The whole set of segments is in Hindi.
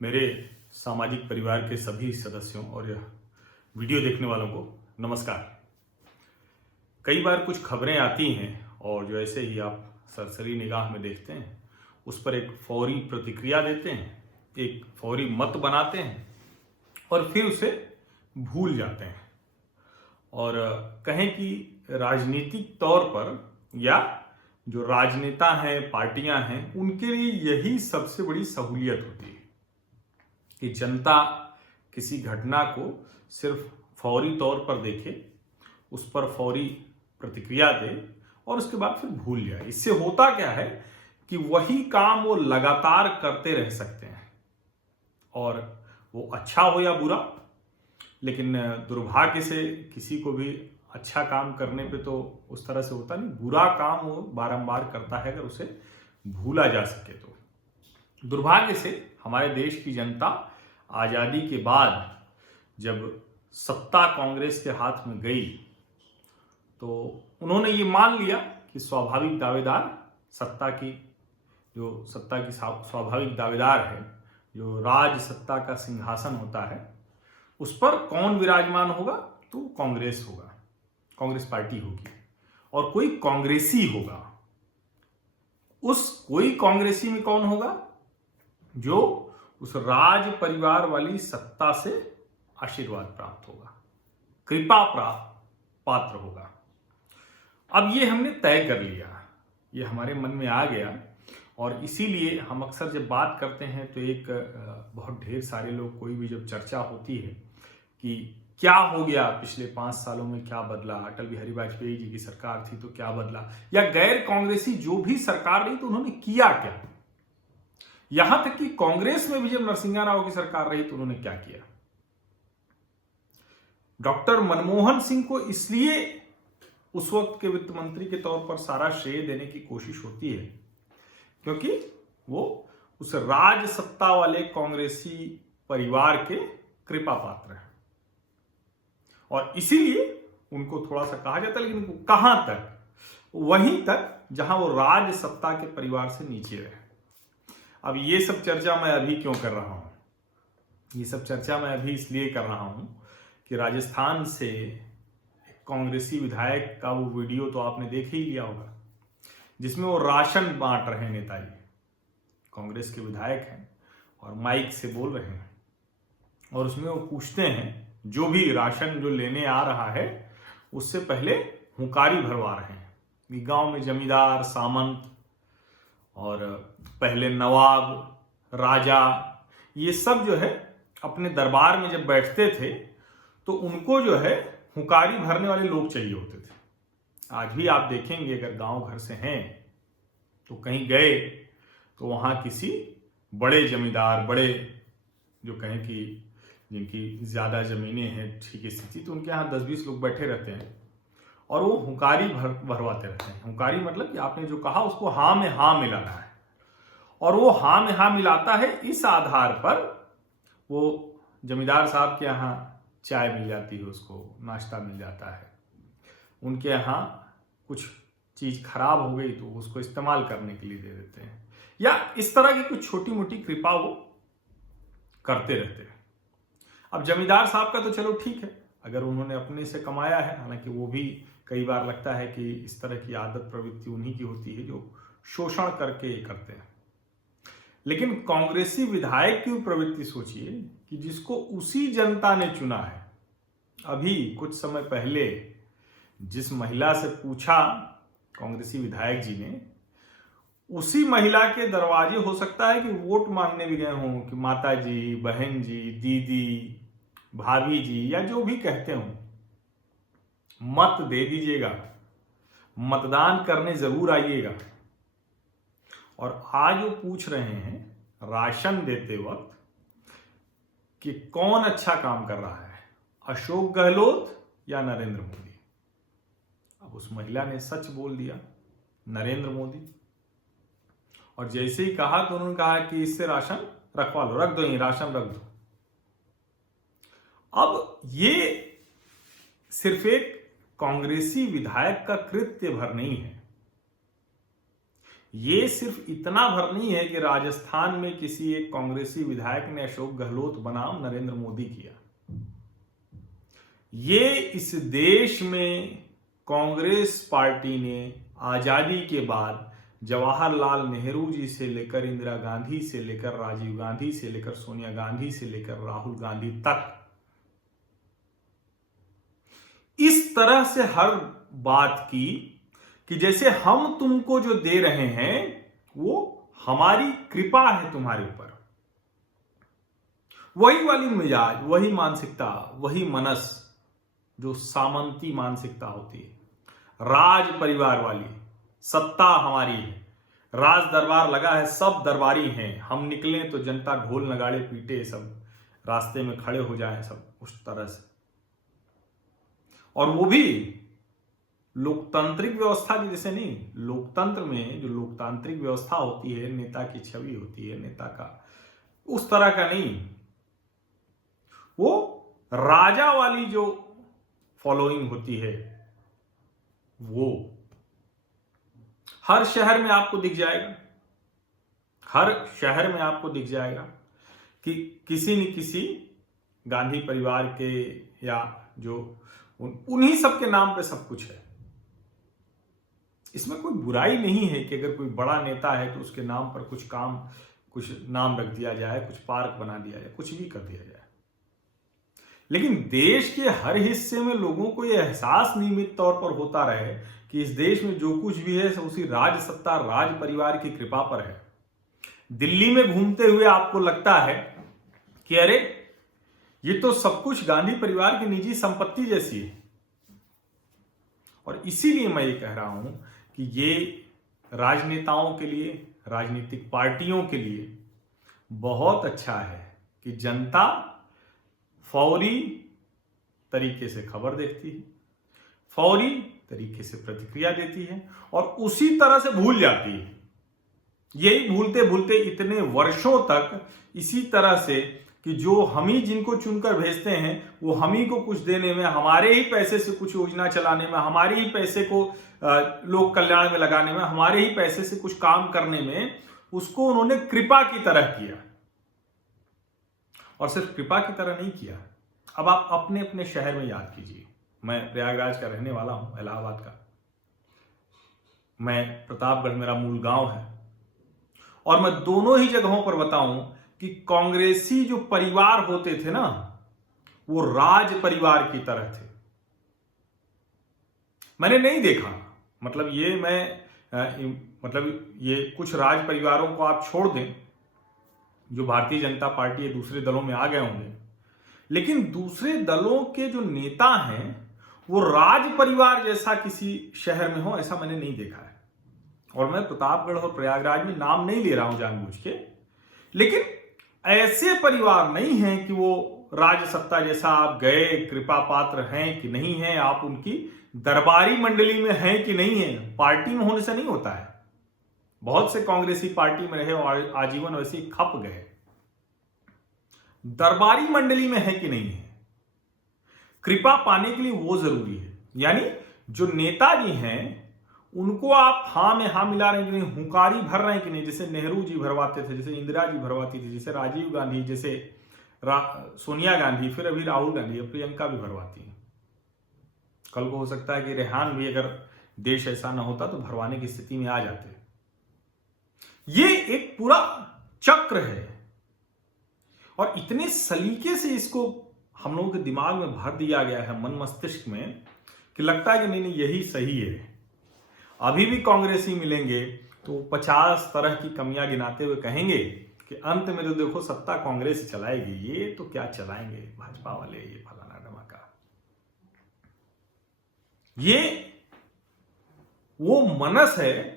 मेरे सामाजिक परिवार के सभी सदस्यों और यह वीडियो देखने वालों को नमस्कार। कई बार कुछ खबरें आती हैं और जो ऐसे ही आप सरसरी निगाह में देखते हैं उस पर एक फौरी प्रतिक्रिया देते हैं, एक फौरी मत बनाते हैं और फिर उसे भूल जाते हैं। और कहें कि राजनीतिक तौर पर या जो राजनेता हैं, पार्टियां हैं, उनके लिए यही सबसे बड़ी सहूलियत होती है कि जनता किसी घटना को सिर्फ फौरी तौर पर देखे, उस पर फौरी प्रतिक्रिया दे और उसके बाद फिर भूल जाए। इससे होता क्या है कि वही काम वो लगातार करते रह सकते हैं और वो अच्छा हो या बुरा, लेकिन दुर्भाग्य से किसी को भी अच्छा काम करने पे तो उस तरह से होता नहीं। बुरा काम वो बारंबार करता है अगर उसे भूला जा सके तो। दुर्भाग्य से हमारे देश की जनता आज़ादी के बाद जब सत्ता कांग्रेस के हाथ में गई तो उन्होंने ये मान लिया कि स्वाभाविक दावेदार सत्ता की स्वाभाविक दावेदार है, जो राज सत्ता का सिंहासन होता है, उस पर कौन विराजमान होगा तो कांग्रेस होगा, कांग्रेस पार्टी होगी और कोई कांग्रेसी होगा। उस कोई कांग्रेसी में कौन होगा? जो उस राज परिवार वाली सत्ता से आशीर्वाद प्राप्त होगा, कृपा पात्र होगा। अब ये हमने तय कर लिया, ये हमारे मन में आ गया और इसीलिए हम अक्सर जब बात करते हैं तो एक बहुत ढेर सारे लोग, कोई भी जब चर्चा होती है कि क्या हो गया पिछले 5 सालों में, क्या बदला, अटल बिहारी वाजपेयी जी की सरकार थी तो क्या बदला, या गैर कांग्रेसी जो भी सरकार रही तो उन्होंने किया क्या, यहां तक कि कांग्रेस में भी जब नरसिम्हा राव की सरकार रही तो उन्होंने क्या किया। डॉक्टर मनमोहन सिंह को इसलिए उस वक्त के वित्त मंत्री के तौर पर सारा श्रेय देने की कोशिश होती है क्योंकि वो उस राज सत्ता वाले कांग्रेसी परिवार के कृपा पात्र हैं और इसीलिए उनको थोड़ा सा कहा जाता है, लेकिन कहां तक? वहीं तक जहां वो राज सत्ता के परिवार से नीचे रहे। अब ये सब चर्चा मैं अभी क्यों कर रहा हूं? ये सब चर्चा मैं अभी इसलिए कर रहा हूं कि राजस्थान से कांग्रेसी विधायक का वो वीडियो तो आपने देख ही लिया होगा जिसमें वो राशन बांट रहे हैं। नेताजी कांग्रेस के विधायक हैं और माइक से बोल रहे हैं और उसमें वो पूछते हैं, जो भी राशन जो लेने आ रहा है उससे पहले हुंकारी भरवा रहे हैं कि गांव में जमींदार, सामंत और पहले नवाब, राजा, ये सब जो है अपने दरबार में जब बैठते थे तो उनको जो है हुंकारी भरने वाले लोग चाहिए होते थे। आज भी आप देखेंगे अगर गांव घर से हैं तो कहीं गए तो वहां किसी बड़े जमींदार, बड़े जो कहें कि जिनकी ज्यादा जमीनें हैं, ठीक स्थिति, तो उनके यहाँ 10-20 लोग बैठे रहते हैं और वो हुंकारी भरवाते रहते हैं। हुंकारी मतलब कि आपने जो कहा उसको हाँ में हाँ मिलाना है और वो हाँ में हाँ मिलाता है। इस आधार पर वो जमींदार साहब के यहाँ चाय मिल जाती है, उसको नाश्ता मिल जाता है, उनके यहाँ कुछ चीज खराब हो गई तो उसको इस्तेमाल करने के लिए दे देते हैं, या इस तरह की कुछ छोटी मोटी कृपा वो करते रहते हैं। अब जमींदार साहब का तो चलो ठीक है, अगर उन्होंने अपने से कमाया है, हालांकि वो भी कई बार लगता है कि इस तरह की आदत प्रवृत्ति उन्हीं की होती है जो शोषण करके करते हैं। लेकिन कांग्रेसी विधायक की प्रवृत्ति सोचिए कि जिसको उसी जनता ने चुना है। अभी कुछ समय पहले जिस महिला से पूछा कांग्रेसी विधायक जी ने, उसी महिला के दरवाजे हो सकता है कि वोट मांगने भी गए हों कि माता जी, बहन जी, दीदी, भाभी जी, या जो भी कहते हों, मत दे दीजिएगा, मतदान करने जरूर आइएगा। और आज वो पूछ रहे हैं राशन देते वक्त कि कौन अच्छा काम कर रहा है, अशोक गहलोत या नरेंद्र मोदी। अब उस महिला ने सच बोल दिया, नरेंद्र मोदी। और जैसे ही कहा तो उन्होंने कहा कि इससे राशन रखवा लो, रख दो, ये राशन रख दो। अब ये सिर्फ एक कांग्रेसी विधायक का कृत्य भर नहीं है, ये सिर्फ इतना भर नहीं है कि राजस्थान में किसी एक कांग्रेसी विधायक ने अशोक गहलोत बनाम नरेंद्र मोदी किया। ये इस देश में कांग्रेस पार्टी ने आजादी के बाद जवाहरलाल नेहरू जी से लेकर इंदिरा गांधी से लेकर राजीव गांधी से लेकर सोनिया गांधी से लेकर राहुल गांधी तक इस तरह से हर बात की कि जैसे हम तुमको जो दे रहे हैं वो हमारी कृपा है तुम्हारे ऊपर। वही वाली मिजाज, वही मानसिकता, वही मनस जो सामंती मानसिकता होती है, राज परिवार वाली। सत्ता हमारी है, राज दरबार लगा है, सब दरबारी हैं, हम निकले तो जनता ढोल नगाड़े पीटे, सब रास्ते में खड़े हो जाए, सब उस तरह से। और वो भी लोकतांत्रिक व्यवस्था की जैसे नहीं। लोकतंत्र में जो लोकतांत्रिक व्यवस्था होती है, नेता की छवि होती है, नेता का उस तरह का नहीं, वो राजा वाली जो फॉलोइंग होती है वो हर शहर में आपको दिख जाएगा। हर शहर में आपको दिख जाएगा कि किसी न किसी गांधी परिवार के या जो उन्हीं सब के नाम पे सब कुछ है। इसमें कोई बुराई नहीं है कि अगर कोई बड़ा नेता है तो उसके नाम पर कुछ काम, कुछ नाम रख दिया जाए, कुछ पार्क बना दिया जाए, कुछ भी कर दिया जाए। लेकिन देश के हर हिस्से में लोगों को यह एहसास नियमित तौर पर होता रहे कि इस देश में जो कुछ भी है उसी राज सत्ता, राज परिवार की कृपा पर है। दिल्ली में घूमते हुए आपको लगता है कि अरे ये तो सब कुछ गांधी परिवार की निजी संपत्ति जैसी है। और इसीलिए मैं ये कह रहा हूं कि ये राजनेताओं के लिए, राजनीतिक पार्टियों के लिए बहुत अच्छा है कि जनता फौरी तरीके से खबर देखती है, फौरी तरीके से प्रतिक्रिया देती है और उसी तरह से भूल जाती है। यही भूलते भूलते इतने वर्षों तक इसी तरह से कि जो हम ही जिनको चुनकर भेजते हैं वो हम ही को कुछ देने में, हमारे ही पैसे से कुछ योजना चलाने में, हमारे ही पैसे को लोक कल्याण में लगाने में, हमारे ही पैसे से कुछ काम करने में, उसको उन्होंने कृपा की तरह किया। और सिर्फ कृपा की तरह नहीं किया। अब आप अपने अपने शहर में याद कीजिए। मैं प्रयागराज का रहने वाला हूं, इलाहाबाद का। मैं प्रतापगढ़, मेरा मूल गांव है। और मैं दोनों ही जगहों पर बताऊं कि कांग्रेसी जो परिवार होते थे ना, वो राज परिवार की तरह थे। मैंने नहीं देखा, मतलब ये कुछ राज परिवारों को आप छोड़ दें जो भारतीय जनता पार्टी या दूसरे दलों में आ गए होंगे, लेकिन दूसरे दलों के जो नेता हैं वो राज परिवार जैसा किसी शहर में हो, ऐसा मैंने नहीं देखा है। और मैं प्रतापगढ़ और प्रयागराज में नाम नहीं ले रहा हूं जानबूझ के, लेकिन ऐसे परिवार नहीं हैं कि वो राज सत्ता जैसा आप गए कृपा पात्र हैं कि नहीं हैं, आप उनकी दरबारी मंडली में हैं कि नहीं है। पार्टी में होने से नहीं होता है। बहुत से कांग्रेसी पार्टी में रहे और आजीवन वैसे ही खप गए। दरबारी मंडली में है कि नहीं है, कृपा पाने के लिए वो जरूरी है। यानी जो नेताजी हैं उनको आप हां में हां मिला रहे हैं कि नहीं, हुंकारी भर रहे हैं कि नहीं, जैसे नेहरू जी भरवाते थे, जैसे इंदिरा जी भरवाती थी, जैसे राजीव गांधी, जैसे सोनिया गांधी, फिर अभी राहुल गांधी, अब प्रियंका भी भरवाती है। कल को हो सकता है कि रेहान भी, अगर देश ऐसा ना होता तो भरवाने की स्थिति में आ जाते। ये एक पूरा चक्र है और इतने सलीके से इसको हम लोगों के दिमाग में भर दिया गया है, मन मस्तिष्क में, कि लगता है कि नहीं यही सही है। अभी भी कांग्रेसी मिलेंगे तो 50 तरह की कमियां गिनाते हुए कहेंगे कि अंत में तो देखो सत्ता कांग्रेस चलाएगी, ये तो क्या चलाएंगे भाजपा वाले, ये फलाना धमाका। ये वो मनस है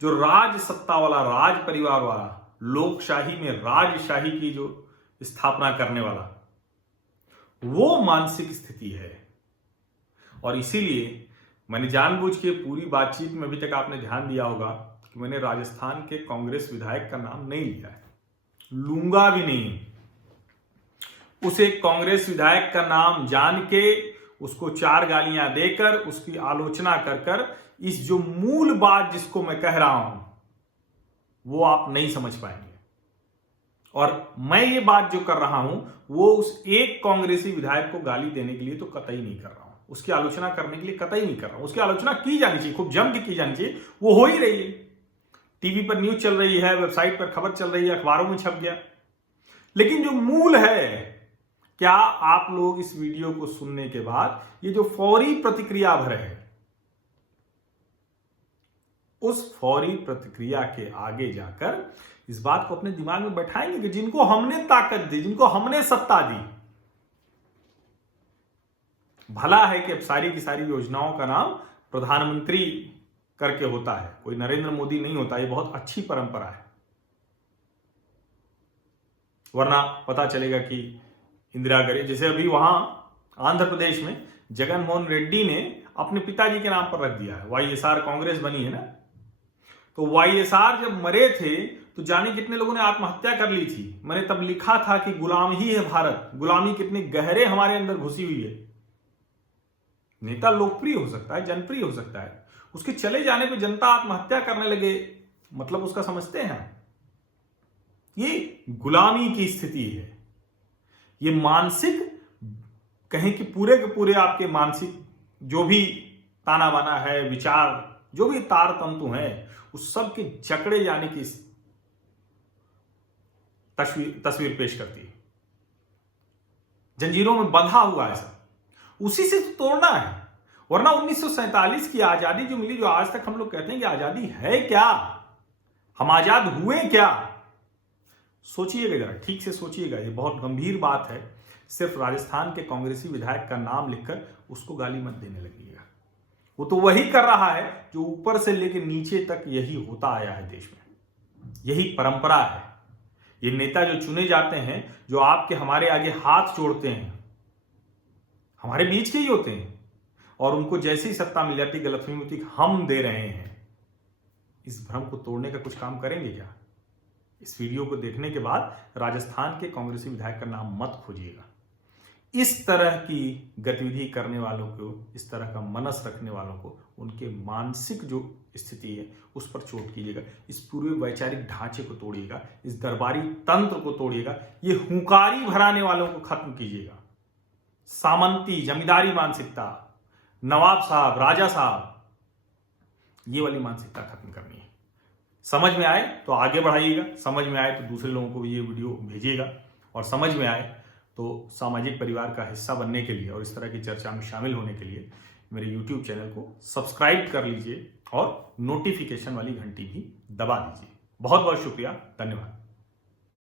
जो राज सत्ता वाला, राज परिवार वाला, लोकशाही में राजशाही की जो स्थापना करने वाला, वो मानसिक स्थिति है। और इसीलिए मैंने जानबूझ के पूरी बातचीत में, अभी तक आपने ध्यान दिया होगा कि मैंने राजस्थान के कांग्रेस विधायक का नाम नहीं लिया है, लूंगा भी नहीं। उस एक कांग्रेस विधायक का नाम जान के उसको 4 गालियां देकर, उसकी आलोचना कर इस जो मूल बात जिसको मैं कह रहा हूं वो आप नहीं समझ पाएंगे। और मैं ये बात जो कर रहा हूं वो उस एक कांग्रेसी विधायक को गाली देने के लिए तो कतई नहीं कर रहा हूं, उसकी आलोचना करने के लिए कतई नहीं कर रहा हूं। उसकी आलोचना की जानी चाहिए, खूब जम के की जानी चाहिए, वो हो ही रही है। टीवी पर न्यूज चल रही है, वेबसाइट पर खबर चल रही है, अखबारों में छप गया। लेकिन जो मूल है, क्या आप लोग इस वीडियो को सुनने के बाद ये जो फौरी प्रतिक्रिया भर है, उस फौरी प्रतिक्रिया के आगे जाकर इस बात को अपने दिमाग में बैठाएंगे कि जिनको हमने ताकत दी, जिनको हमने सत्ता दी, भला है कि अब सारी की सारी योजनाओं का नाम प्रधानमंत्री करके होता है, कोई नरेंद्र मोदी नहीं होता। ये बहुत अच्छी परंपरा है, वरना पता चलेगा कि इंदिरा गांधी, जैसे अभी वहां आंध्र प्रदेश में जगनमोहन रेड्डी ने अपने पिताजी के नाम पर रख दिया है, वाईएसआर कांग्रेस बनी है ना। तो वाईएसआर जब मरे थे तो जाने कितने लोगों ने आत्महत्या कर ली थी। मैंने तब लिखा था कि गुलाम ही है भारत, गुलामी कितने गहरे हमारे अंदर घुसी हुई है। नेता लोकप्रिय हो सकता है, जनप्रिय हो सकता है, उसके चले जाने पे जनता आत्महत्या करने लगे, मतलब उसका समझते हैं। ये गुलामी की स्थिति है। ये मानसिक, कहें कि पूरे के पूरे आपके मानसिक जो भी ताना बाना है, विचार, जो भी तार तंतु है, उस सब के जकड़े जाने की तस्वीर पेश करती है। जंजीरों में बंधा हुआ है सब, उसी से तो तोड़ना है। वरना 1947 की आजादी जो मिली, जो आज तक हम लोग कहते हैं कि आजादी है क्या, हम आजाद हुए क्या, सोचिएगा जरा, ठीक से सोचिएगा। ये बहुत गंभीर बात है। सिर्फ राजस्थान के कांग्रेसी विधायक का नाम लिखकर उसको गाली मत देने लगिएगा। वो तो वही कर रहा है जो ऊपर से लेकर नीचे तक यही होता आया है देश में, यही परंपरा है। ये नेता जो चुने जाते हैं, जो आपके हमारे आगे हाथ जोड़ते हैं, हमारे बीच के ही होते हैं, और उनको जैसी ही सत्ता मिल जाती, गलतफहमी होती, हम दे रहे हैं। इस भ्रम को तोड़ने का कुछ काम करेंगे क्या? इस वीडियो को देखने के बाद राजस्थान के कांग्रेसी विधायक का नाम मत खोजिएगा। इस तरह की गतिविधि करने वालों को, इस तरह का मनस रखने वालों को, उनके मानसिक जो स्थिति है उस पर चोट कीजिएगा। इस पूरे वैचारिक ढांचे को तोड़िएगा, इस दरबारी तंत्र को तोड़िएगा, ये हुंकारी भराने वालों को खत्म कीजिएगा। सामंती, जमींदारी मानसिकता, नवाब साहब, राजा साहब, ये वाली मानसिकता खत्म करनी है। समझ में आए तो आगे बढ़ाइएगा, समझ में आए तो दूसरे लोगों को भी ये वीडियो भेजिएगा, और समझ में आए तो सामाजिक परिवार का हिस्सा बनने के लिए और इस तरह की चर्चा में शामिल होने के लिए मेरे YouTube चैनल को सब्सक्राइब कर लीजिए और नोटिफिकेशन वाली घंटी भी दबा दीजिए। बहुत बहुत शुक्रिया, धन्यवाद।